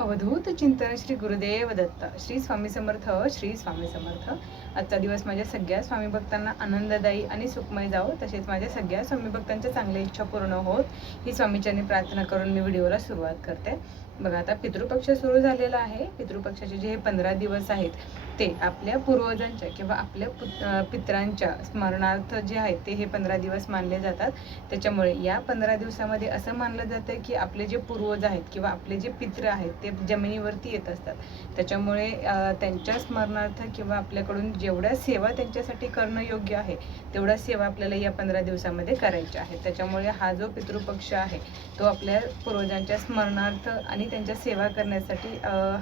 अवधूत चिंतन श्री गुरुदेव दत्त. श्री स्वामी समर्थ श्री स्वामी समर्थ. आजचा दिवस माझ्या सगळ्या स्वामी भक्तांना आनंददायी आणि सुखमय जावो तसेच माझ्या सगळ्या स्वामी भक्तांच्या चांगल्या इच्छा पूर्ण होत ही स्वामीच्यांनी प्रार्थना करून मी व्हिडिओला सुरुवात करते. बघा आता पितृपक्ष सुरू झालेला आहे. पितृपक्षाचे जे हे पंधरा दिवस आहेत ते आपल्या पूर्वजांच्या किंवा आपल्या पुत- पितरांच्या स्मरणार्थ जे आहेत ते हे पंधरा दिवस मानले जातात. त्याच्यामुळे या पंधरा दिवसामध्ये असं मानलं जातं की आपले जे पूर्वज आहेत किंवा आपले जे पित्र आहेत ते जमिनीवरती येत असतात. त्याच्यामुळे त्यांच्या स्मरणार्थ किंवा आपल्याकडून जेवढ्या सेवा त्यांच्यासाठी करणं योग्य आहे तेवढ्या सेवा आपल्याला या पंधरा दिवसामध्ये करायच्या आहेत. त्याच्यामुळे हा जो पितृपक्ष आहे तो आपल्या पूर्वजांच्या स्मरणार्थ आणि त्यांच्या सेवा करण्यासाठी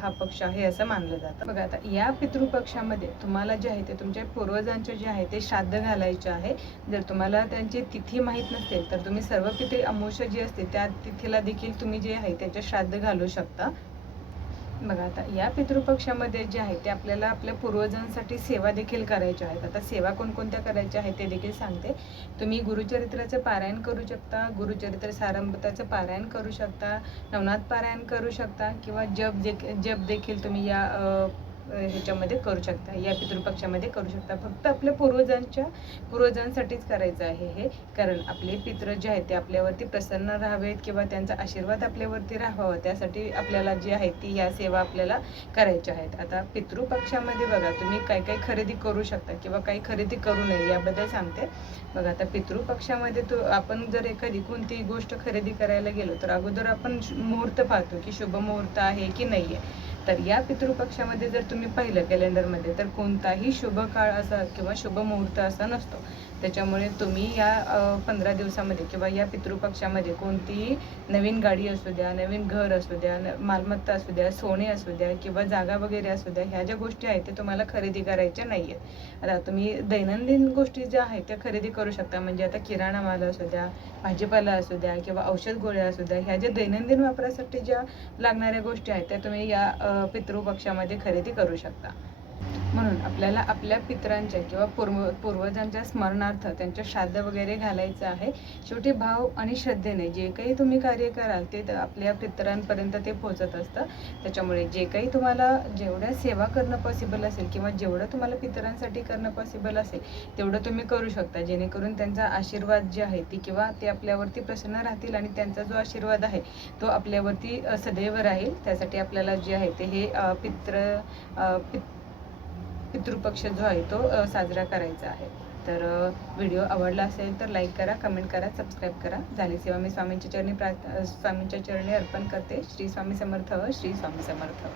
हा पक्ष आहे असं मानलं जातं. बघा आता या पितृपक्षामध्ये तुम्हाला जे आहे ते तुमच्या पूर्वजांचे जे आहे ते श्राद्ध घालायचे आहे. जर तुम्हाला त्यांची तिथी माहीत नसेल तर तुम्ही सर्व पितृ अमोष जी असते त्या तिथीला देखील तुम्ही जे आहे त्याचे श्राद्ध घालू शकता. बघा आता या पितृपक्षामध्ये जे आहे ते आपल्याला आपल्या पूर्वजांसाठी सेवा देखील करायच्या आहेत. आता सेवा कोणकोणत्या करायच्या आहेत ते देखील सांगते. तुम्ही गुरुचरित्राचं पारायण करू शकता गुरुचरित्र सारंभताचं पारायण करू शकता नवनाथ पारायण करू शकता किंवा जप देखील जप देखील तुम्ही या ह्याच्यामध्ये करू शकता. या पितृपक्षामध्ये करू शकता. फक्त आपल्या पूर्वजांच्या पूर्वजांसाठीच करायचं आहे हे. कारण आपले पितृ जे आहेत ते आपल्यावरती प्रसन्न राहावेत किंवा त्यांचा आशीर्वाद आपल्यावरती राहावा. त्यासाठी आपल्याला जे आहे ती या सेवा आपल्याला करायच्या आहेत. आता पितृपक्षामध्ये बघा तुम्ही काय काय खरेदी करू शकता किंवा काही खरेदी करू नये याबद्दल सांगते. बघा आता पितृपक्षामध्ये तो आपण जर एखादी कोणतीही गोष्ट खरेदी करायला गेलो तर अगोदर आपण मुहूर्त पाहतो की शुभ मुहूर्त आहे की नाही आहे तर या पितृपक्षामध्ये जर तुम्ही पाहिलं कॅलेंडरमध्ये तर कोणताही शुभ काळ असा किंवा शुभ मुहूर्त असा नसतो. त्याच्यामुळे तुम्ही या पंधरा दिवसामध्ये किंवा या पितृपक्षामध्ये कोणतीही नवीन गाडी असू द्या नवीन घर असू द्या न- मालमत्ता असू द्या सोने असू द्या किंवा जागा वगैरे असू द्या ह्या ज्या गोष्टी आहेत ते तुम्हाला खरेदी करायच्या नाही आहेत आता तुम्ही दैनंदिन गोष्टी ज्या आहेत त्या खरेदी करू शकता. म्हणजे आता किराणा माल असू द्या भाजीपाला असू द्या किंवा औषध गोळ्या असू द्या ह्या ज्या दैनंदिन वापरासाठी ज्या लागणाऱ्या गोष्टी आहेत त्या तुम्ही या पितृपक्षामध्ये खरेदी करू शकता. म्हणून आपल्याला आपल्या पितरांच्या किंवा पूर्व पूर्वजांच्या स्मरणार्थ त्यांच्या श्राद्ध वगैरे घालायचं आहे. शेवटी भाव आणि श्रद्धेने जे काही तुम्ही कार्य कराल ते आपल्या पितरांपर्यंत ते पोहोचत असतं. त्याच्यामुळे जे काही तुम्हाला जेवढ्या सेवा करणं पॉसिबल असेल किंवा जेवढं तुम्हाला पितरांसाठी करणं पॉसिबल असेल तेवढं तुम्ही करू शकता. जेणेकरून त्यांचा आशीर्वाद जे आहे ती किंवा ते आपल्यावरती प्रसन्न राहतील आणि त्यांचा जो आशीर्वाद आहे तो आपल्यावरती सदैव राहील. त्यासाठी आपल्याला जे आहे ते हे अ, पित्र पित पितृपक्ष जो आहे तो साजरा करायचा आहे. तर व्हिडिओ आवडला असेल तर लाईक करा कमेंट करा सबस्क्राईब करा. झाली सेवा मी स्वामींच्या चरणी प्रार्थ स्वामींच्या चरणी अर्पण करते. श्री स्वामी समर्थ श्री स्वामी समर्थ.